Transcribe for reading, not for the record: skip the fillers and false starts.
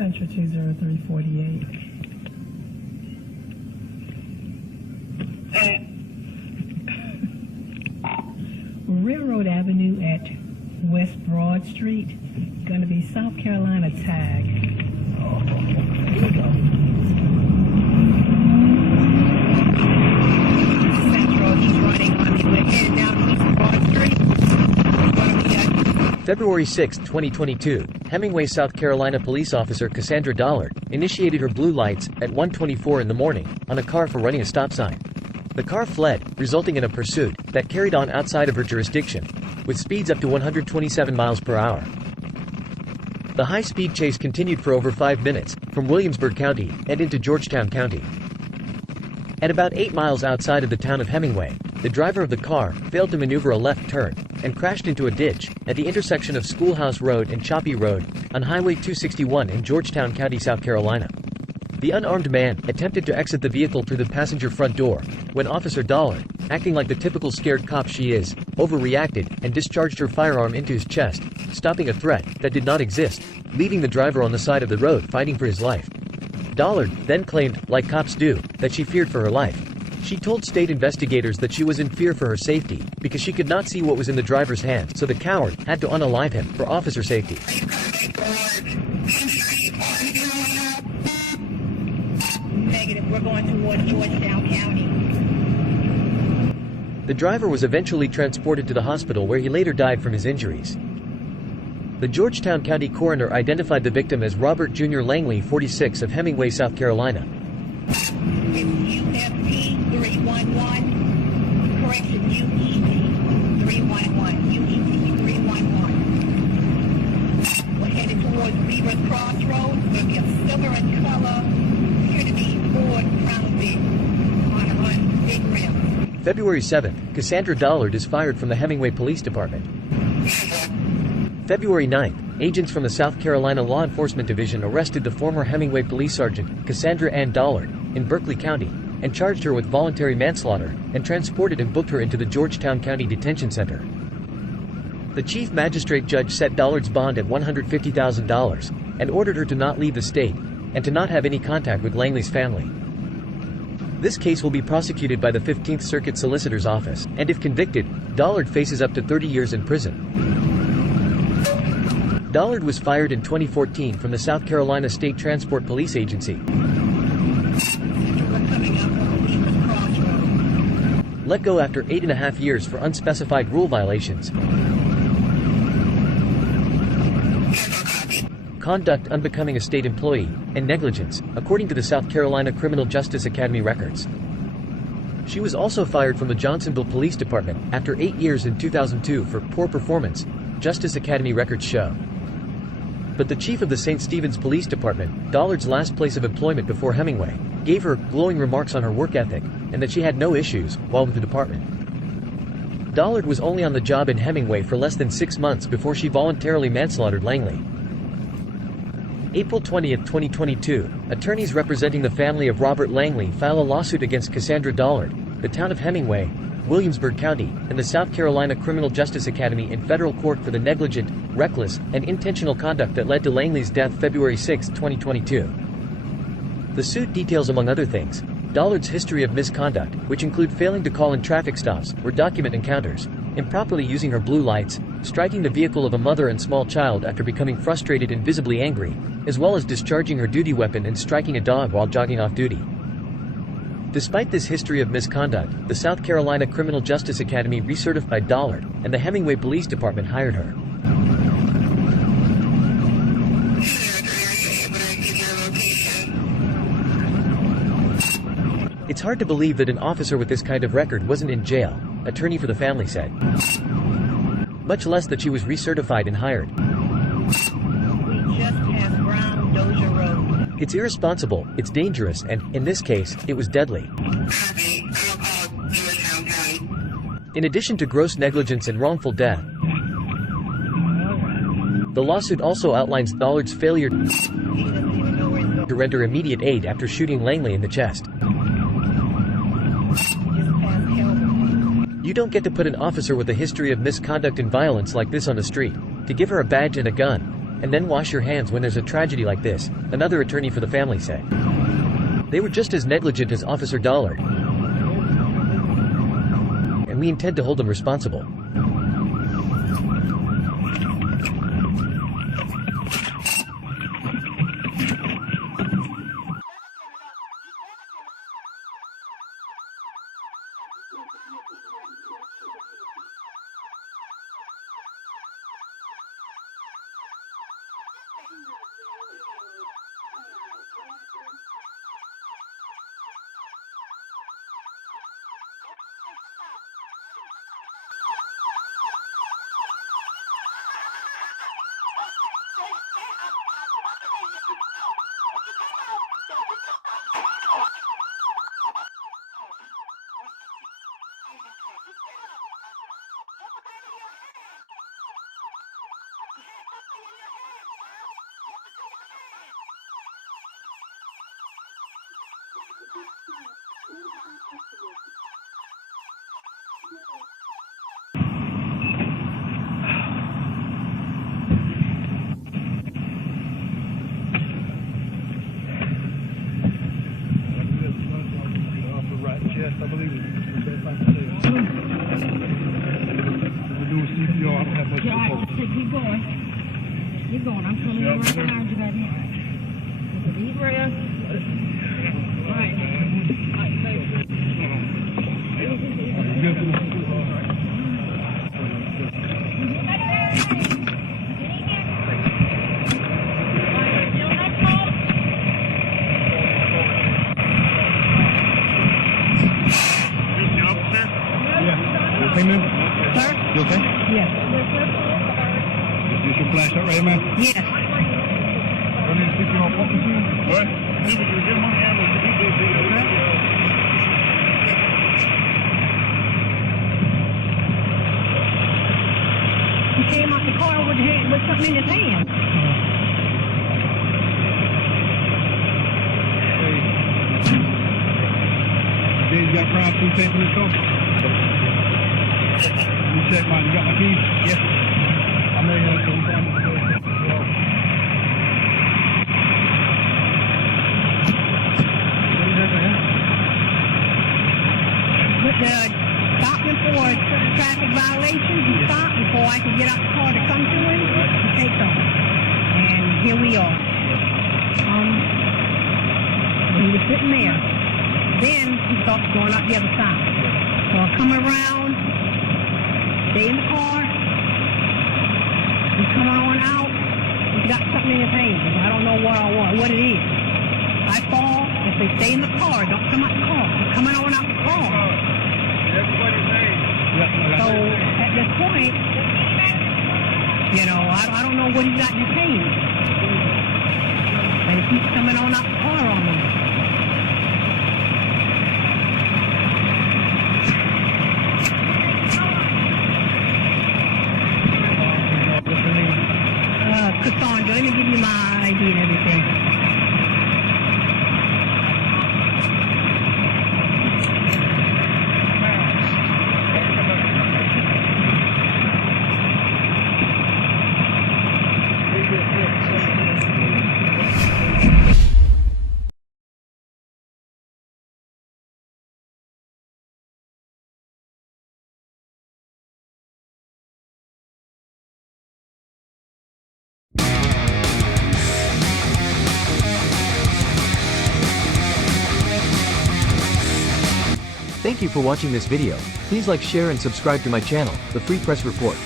Central 20348. Railroad Avenue at West Broad Street, going to be South Carolina tag. Central is running on me. We're headed down West Broad Street. February 6, 2022, Hemingway, South Carolina police officer Cassandra initiated her blue lights at 1:24 in the morning on a car for running a stop sign. The car fled, resulting in a pursuit that carried on outside of her jurisdiction, with speeds up to 127 miles per hour. The high-speed chase continued for over 5 minutes, from Williamsburg County and into Georgetown County. At about 8 miles outside of the town of Hemingway, the driver of the car failed to maneuver a left turn and crashed into a ditch at the intersection of Schoolhouse Road and Choppy Road on Highway 261 in Georgetown County, South Carolina. The unarmed man attempted to exit the vehicle through the passenger front door when Officer Dollard, acting like the typical scared cop she is, overreacted and discharged her firearm into his chest, stopping a threat that did not exist, leaving the driver on the side of the road fighting for his life. Dollard then claimed, like cops do, that she feared for her life. She told state investigators that she was in fear for her safety because she could not see what was in the driver's hands, so the coward had to unalive him for officer safety. Negative, we're going toward Georgetown County. The driver was eventually transported to the hospital where he later died from his injuries. The Georgetown County coroner identified the victim as Robert Junior Langley, 46, of Hemingway, South Carolina. It's UFP 311, correction, UET 311, UET 311. We're headed towards Beaver's Crossroads. It's going to be a silver in color, appear to be Ford Crown Vic on big rims. February 7th, Cassandra Dollard is fired from the Hemingway Police Department. February 9th, agents from the South Carolina Law Enforcement Division arrested the former Hemingway Police Sergeant, Cassandra Ann Dollard, in Berkeley County, and charged her with voluntary manslaughter, and transported and booked her into the Georgetown County Detention Center. The chief magistrate judge set Dollard's bond at $150,000, and ordered her to not leave the state, and to not have any contact with Langley's family. This case will be prosecuted by the 15th Circuit Solicitor's Office, and if convicted, Dollard faces up to 30 years in prison. Dollard was fired in 2014 from the South Carolina State Transport Police Agency. Let go after 8.5 years for unspecified rule violations. Conduct unbecoming a state employee, and negligence, according to the South Carolina Criminal Justice Academy records. She was also fired from the Johnsonville Police Department after 8 years in 2002 for poor performance, Justice Academy records show. But the chief of the St. Stephen's Police Department, Dollard's last place of employment before Hemingway, gave her glowing remarks on her work ethic, and that she had no issues while with the department. Dollard was only on the job in Hemingway for less than 6 months before she voluntarily manslaughtered Langley. April 20, 2022, attorneys representing the family of Robert Langley file a lawsuit against Cassandra Dollard, the town of Hemingway, Williamsburg County, and the South Carolina Criminal Justice Academy in federal court for the negligent, reckless, and intentional conduct that led to Langley's death February 6, 2022. The suit details, among other things, Dollard's history of misconduct, which include failing to call in traffic stops or document encounters, improperly using her blue lights, striking the vehicle of a mother and small child after becoming frustrated and visibly angry, as well as discharging her duty weapon and striking a dog while jogging off duty. Despite this history of misconduct, the South Carolina Criminal Justice Academy recertified Dollard, and the Hemingway Police Department hired her. It's hard to believe that an officer with this kind of record wasn't in jail, attorney for the family said. Much less that she was recertified and hired. We just passed Brown Dozier Road. It's irresponsible, it's dangerous, and, in this case, it was deadly. In addition to gross negligence and wrongful death, the lawsuit also outlines Dollard's failure to render immediate aid after shooting Langley in the chest. You don't get to put an officer with a history of misconduct and violence like this on the street, to give her a badge and a gun, and then wash your hands when there's a tragedy like this, another attorney for the family said. They were just as negligent as Officer Dollard, and we intend to hold them responsible. I believe it. We're doing CPR. I don't have much support. Keep going. Keep going. I'm coming right behind you right now. Take a deep breath. Right. Okay, ma'am? Sir? You okay? Yes. Is this your flash up right, ma'am? Yes. I need to pick you on what machine? What? He came out the car with something in his hand. Hey. You got crime scene tape in this car? You check mine. You got my keys? Yes. I'm ready to go. But stopped him for a traffic violation. He stopped before I could get out the car to come to him. He takes off. And here we are. He was sitting there. Then he starts going out the other side. So I come around, stay in the car. He's coming on out. He's got something in his hand. I don't know what it is. I fall. If they stay in the car, don't come out the car. They're coming on out the car. So at this point, you know, I don't know what he's got in his hand. And he keeps coming on out the car on me. Cassandra, let me give you my ID and everything. Thank you for watching this video. Please like, share and subscribe to my channel, The Free Press Report.